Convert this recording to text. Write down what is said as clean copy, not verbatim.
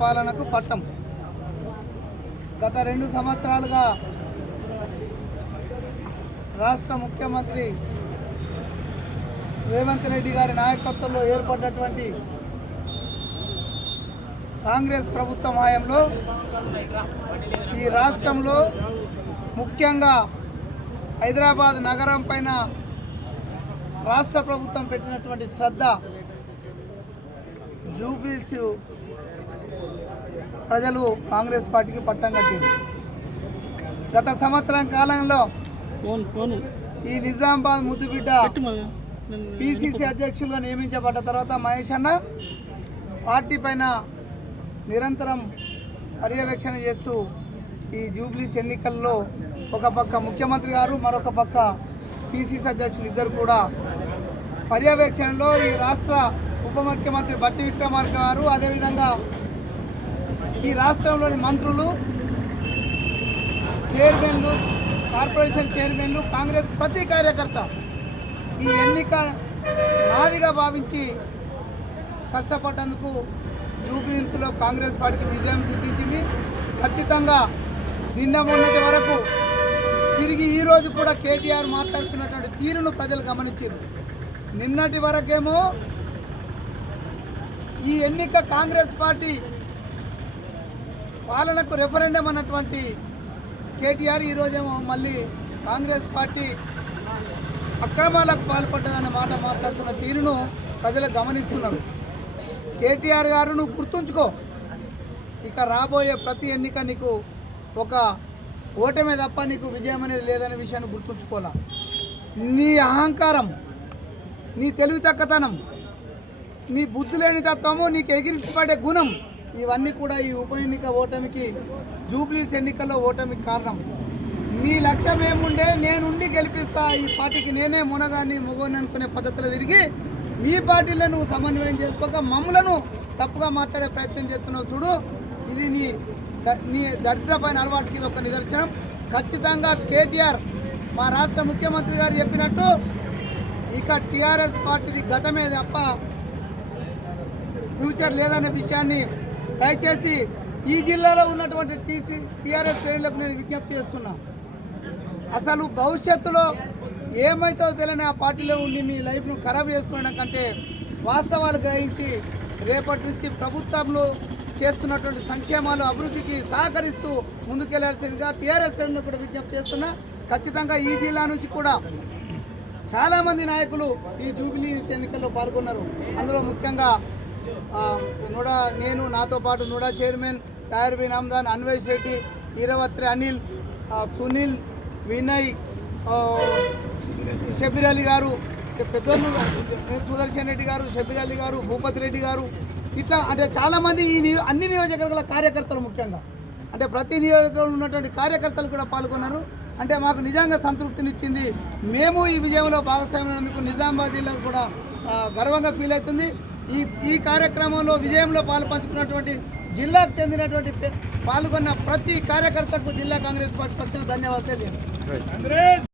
పాలనకు పట్టం. గత 2 సంవత్సరాలుగా రాష్ట్ర ముఖ్యమంత్రి రేవంత్ రెడ్డి గారి నాయకత్వంలో ఏర్పడినటువంటి కాంగ్రెస్ ప్రభుత్వం హయాంలో ఈ రాష్ట్రంలో ముఖ్యంగా హైదరాబాద్ నగరం పైన రాష్ట్ర ప్రభుత్వం పెట్టినటువంటి శ్రద్ధ జూబ్లీస్ ప్రజలు కాంగ్రెస్ పార్టీకి పట్టం కట్టింది. గత సంవత్సరం కాలంలో ఈ నిజామాబాద్ ముద్దుబిడ్డ పిసిసి అధ్యక్షులుగా నియమించబడ్డ తర్వాత మహేష్ అన్న పార్టీ పైన నిరంతరం పర్యవేక్షణ చేస్తూ ఈ జూబ్లీస్ ఎన్నికల్లో ఒక పక్క ముఖ్యమంత్రి గారు, మరొక పక్క పిసిసి అధ్యక్షులు ఇద్దరు కూడా పర్యవేక్షణలో ఈ రాష్ట్ర ఉప ముఖ్యమంత్రి బట్టి విక్రమార్క గారు, అదేవిధంగా ఈ రాష్ట్రంలోని మంత్రులు, చైర్మన్లు, కార్పొరేషన్ చైర్మన్లు, కాంగ్రెస్ ప్రతి కార్యకర్త ఈ ఎన్నిక నాదిగా భావించి కష్టపడ్డందుకు జూబ్లీహిల్స్లో కాంగ్రెస్ పార్టీకి విజయం సిద్ధించింది. ఖచ్చితంగా నిన్న మొన్నటి వరకు తిరిగి ఈరోజు కూడా కేటీఆర్ మాట్లాడుతున్నటువంటి తీరును ప్రజలు గమనించారు. నిన్నటి వరకేమో ఈ ఎన్నిక కాంగ్రెస్ పార్టీ పాలనకు రెఫరెండం అన్నటువంటి కేటీఆర్ ఈరోజేమో మళ్ళీ కాంగ్రెస్ పార్టీ అక్రమాలకు పాల్పడ్డదన్న మాట మాట్లాడుతున్న తీరును ప్రజలు గమనిస్తున్నారు. కేటీఆర్ గారు, నువ్వు గుర్తుంచుకో, ఇక రాబోయే ప్రతి ఎన్నిక నీకు ఒక ఓటమే తప్ప నీకు విజయం అనేది లేదనే విషయాన్ని గుర్తుంచుకోవాలా. నీ అహంకారం, నీ తెలివి తక్కువతనం, నీ బుద్ధి లేని తత్వము, నీకు ఎగిరిసిపడే గుణం, ఇవన్నీ కూడా ఈ ఉప ఎన్నిక ఓటమికి, జూబ్లీస్ ఎన్నికల్లో ఓటమికి కారణం. నీ లక్ష్యం ఏముండే, నేనుండి గెలిపిస్తా, ఈ పార్టీకి నేనే మునగాన్ని మొగోని అనుకునే పద్ధతిలో తిరిగి మీ పార్టీలో నువ్వు సమన్వయం చేసుకోక మమ్మలను తప్పుగా మాట్లాడే ప్రయత్నం చేస్తున్నావు చూడు. ఇది నీ దరిద్రపైన అలవాటుకి ఇది ఒక నిదర్శనం. ఖచ్చితంగా కేటీఆర్ మా రాష్ట్ర ముఖ్యమంత్రి గారు చెప్పినట్టు ఇక టీఆర్ఎస్ పార్టీది గతమే తప్ప ఫ్యూచర్ లేదనే విషయాన్ని దయచేసి ఈ జిల్లాలో ఉన్నటువంటి టీఆర్ఎస్ శ్రేణులకు నేను విజ్ఞప్తి చేస్తున్నా. అసలు భవిష్యత్తులో ఏమైతో తెలియని ఆ పార్టీలో ఉండి మీ లైఫ్ను ఖరాబ్ చేసుకోవడం కంటే వాస్తవాలు గ్రహించి రేపటి నుంచి ప్రభుత్వంలో చేస్తున్నటువంటి సంక్షేమాలు, అభివృద్ధికి సహకరిస్తూ ముందుకెళ్లాల్సిందిగా టీఆర్ఎస్ శ్రేణులకు కూడా విజ్ఞప్తి చేస్తున్నా. ఖచ్చితంగా ఈ జిల్లా నుంచి కూడా చాలామంది నాయకులు ఈ జూబ్లీహిల్స్ ఎన్నికల్లో పాల్గొన్నారు. అందులో ముఖ్యంగా నేను, నాతో పాటు నుడా చైర్మన్ తయార్బీన్ హమ్దాన్, అన్వేష్ రెడ్డి, ఈరవత్రి అనిల్, సునీల్, వినయ్, షబీర్ అలీ గారు, పెద్దోళ్ళు సుదర్శన్ రెడ్డి గారు, షబీర్ అలీ గారు, భూపతి రెడ్డి గారు, ఇట్లా అంటే చాలామంది ఈ అన్ని నియోజకవర్గాల కార్యకర్తలు, ముఖ్యంగా అంటే ప్రతి నియోజకవర్గంలో ఉన్నటువంటి కార్యకర్తలు కూడా పాల్గొన్నారు. అంటే మాకు నిజంగా సంతృప్తినిచ్చింది. మేము ఈ విజయంలో భాగస్వామ్యం నిజామాబాద్ జిల్లాకు కూడా గర్వంగా ఫీల్ అవుతుంది. ఈ కార్యక్రమంలో విజయంలో పాల్పంచుకున్నటువంటి జిల్లాకు చెందినటువంటి పాల్గొన్న ప్రతి కార్యకర్తకు జిల్లా కాంగ్రెస్ పార్టీ పక్షాన ధన్యవాదాలు తెలియజేస్తాను.